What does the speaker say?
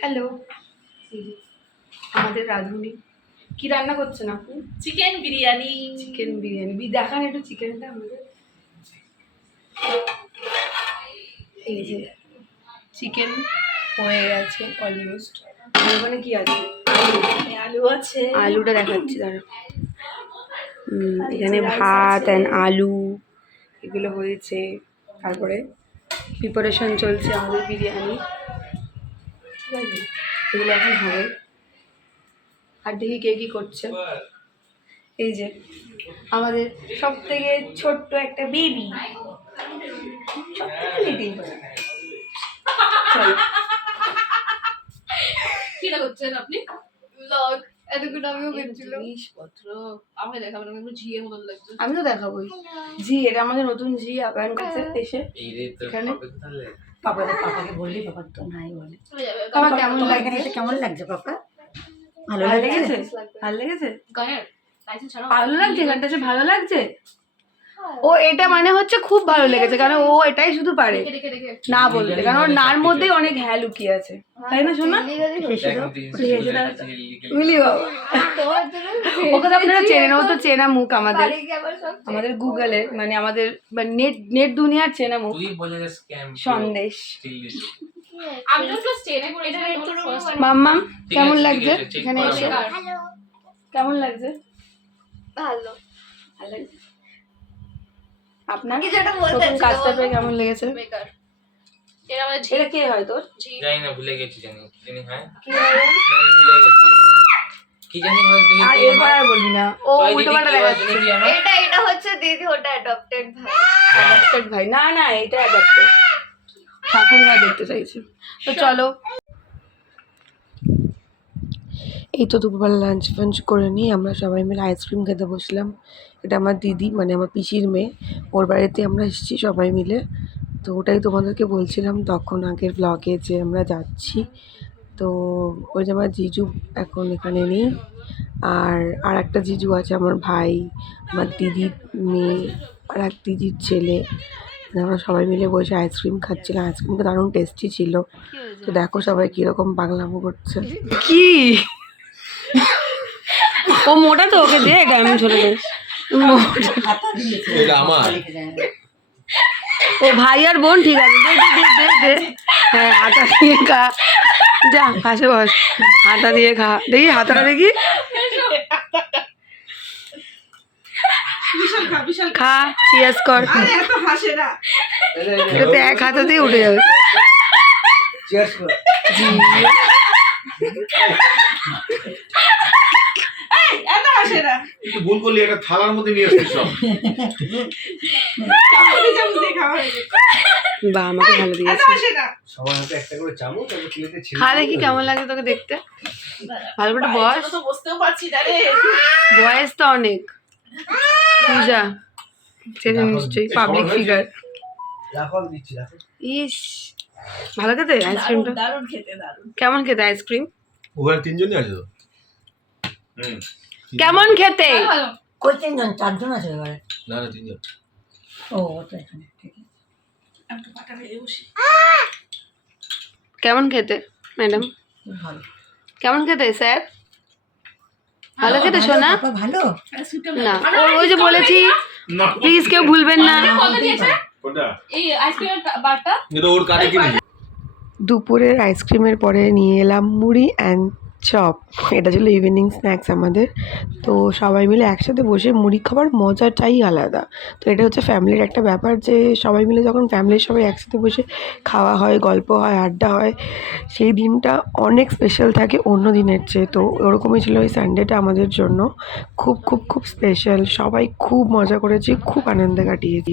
Hello, আমাদের রাঁধুনি কি রান্না করছেন আপু? চিকেন বিরিয়ানি। চিকেন বিরিয়ানি দেখান একটু চিকেনটা আমাদের। এই যে চিকেন হয়ে গেছে অলমোস্ট। ওখানে কি আছে? আলু আছে, আলুটা দেখাচ্ছি দাঁড়া। এখানে ভাত অ্যান্ড আলু এগুলো হয়েছে। তারপরে প্রিপারেশন চলছে আমাদের বিরিয়ানি, ঠিক আছে? এগুলো এখন হবে। আর দেখি কে কী করছে। এই যে আমাদের সব থেকে ছোট্ট একটা বেবি, সব থেকে বেবি। কি না করছেন আপনি? ব্লগ এতক্ষণ আমিও করছিল। জিনিসপত্র আমাকে দেখাবেন, আমি ঝিয়ের মতন লাগছে। আমি তো দেখাবোই। জি, এটা আমাদের নতুন জি আগান কাছে এসে এখানে পাপাকে বললি, পাপা তো নাই বলে। তোমার কেমন তোমার লাগে? এখানে এসে কেমন লাগছে পাপা? ভালো ভালো লেগেছে? লেগেছে? ভালো লেগেছে? গানের লাইসেন্স ছাড়া ভালো লাগছে? গানটা সে ভালো লাগছে? ও এটা মানে হচ্ছে খুব ভালো লেগেছে, কারণ ও এটাই শুধু পারে দেখে দেখে না বলতে, কারণ ওর নার মধ্যেই অনেক হ্যাঁ লুকিয়ে আছে, তাই না শোনা? মিলি বাবা, ওকে তো আপনারা চেনেন, ও তো চেনা মুখ আমাদের, আমাদের গুগলের মানে আমাদের নেট দুনিয়ার চেনা মুখ। সন্দেশ। আমি তো ক্লাস 10 এ করে এটা মাম্মাম কেমন লাগছে এখানে এসে? কেমন লাগছে? ভালো। ভালো লাগছে। আপনার প্রথম কাজটা পেয়ে কেমন লেগেছে? বেকার। এরা আমাদের এটা কে হয় তোর? জানি না, ভুলে গেছি। জানি হয় কি হয়? না, ভুলে গেছি কি জানি ভয়েস দিয়ে। আর এরপর আর বলবি না, ও উল্টো পাল্টা দেখাচ্ছে। এটা হচ্ছে দিদি, ওটা অ্যাডপ্টেড ভাই। অ্যাডাপ্টেড ভাই না, না এটা অ্যাডাপ্টেড ঠাকুর ভাই দেখতে চাইছে। তো চলো, এই তো দুপুরবেলা লাঞ্চ ফাঞ্চ করে নিয়ে আমরা সবাই মিলে আইসক্রিম খেতে বসলাম। এটা আমার দিদি মানে আমার পিসির মেয়ে, ওর বাড়িতে আমরা এসেছি সবাই মিলে। তো ওটাই তোমাদেরকে বলছিলাম তখন আগের ব্লগে যে আমরা যাচ্ছি। তো ওই যে আমার জিজু এখন এখানে নেই, আর একটা জিজু আছে আমার ভাই, আমার দিদির মেয়ে আর এক দিদির ছেলে। আমরা সবাই মিলে বসে আইসক্রিম খাচ্ছিলাম। আইসক্রিমটা দারুণ টেস্টি ছিল। তো দেখো সবাই কীরকম পাগলামো করছে। কি ও মোটা তো, ওকে দেখ আমি চলে যাই। ও ভাই আর বোন ঠিক আছে, দে দে দে দে দে। হ্যাঁ হাতা দিয়ে খা, যা পাশে বস, হাতা দিয়ে খা। দেখি হাতাটা দেখি, খা চিয়ার্স কর। এটা তো এক হাতাতেই উঠে যাবে। জি ভুল করলি, একটা থালার মধ্যে নিয়ে আসছিস সব। বা আমাকে ভালো দিয়েছে। সবার হাতে একটা করে চামচ, তারপর প্লেটে ছেড়ে খা দেখি কেমন লাগে তোকে দেখতে। ভালো করে বস, তো বসতেও পারছি না রে। বয়স তো অনেক। পূজা চেনে নিশ্চয়ই, পাবলিক ফিগার। রাখো, আমি দিচ্ছি, রাখো। ইস ভালো খেতে আইসক্রিমটা। দারুণ খেতে, দারুণ। কেমন খেতে আইসক্রিম? ওখানে তিনজনই আছে তো। কেমন খেতে? ভালো। কই তিনজন? চারজন আছে এবারে। না না, তিনজন। ও তো এখানে ঠিক আছে। আমি তো পাটা ভেজে বসি। কেমন খেতে ম্যাডাম? খুব ভালো। কেমন খেতে স্যার? ভালো খেতে শোনা? পাপা ভালো? না ওই যে বলেছি প্লিজ কেউ ভুলবেন না। কত দিয়েছে কোনটা? এই আইসক্রিমের বারটা? এটা ওর কাটে কিনে। দুপুরের আইসক্রিমের পরে নিয়ে এলাম মুড়ি অ্যান্ড চপ। এটা ছিল ইভিনিং স্ন্যাক্স আমাদের। তো সবাই মিলে একসাথে বসে মুড়ি খাবার মজাটাই আলাদা। তো এটা হচ্ছে ফ্যামিলির একটা ব্যাপার, যে সবাই মিলে যখন ফ্যামিলির সবাই একসাথে বসে খাওয়া হয়, গল্প হয়, আড্ডা হয়, সেই দিনটা অনেক স্পেশাল থাকে অন্য দিনের চেয়ে। তো ওরকমই ছিল ওই সানডেটা আমাদের জন্য, খুব খুব খুব স্পেশাল। সবাই খুব মজা করেছি, খুব আনন্দে কাটিয়েছি।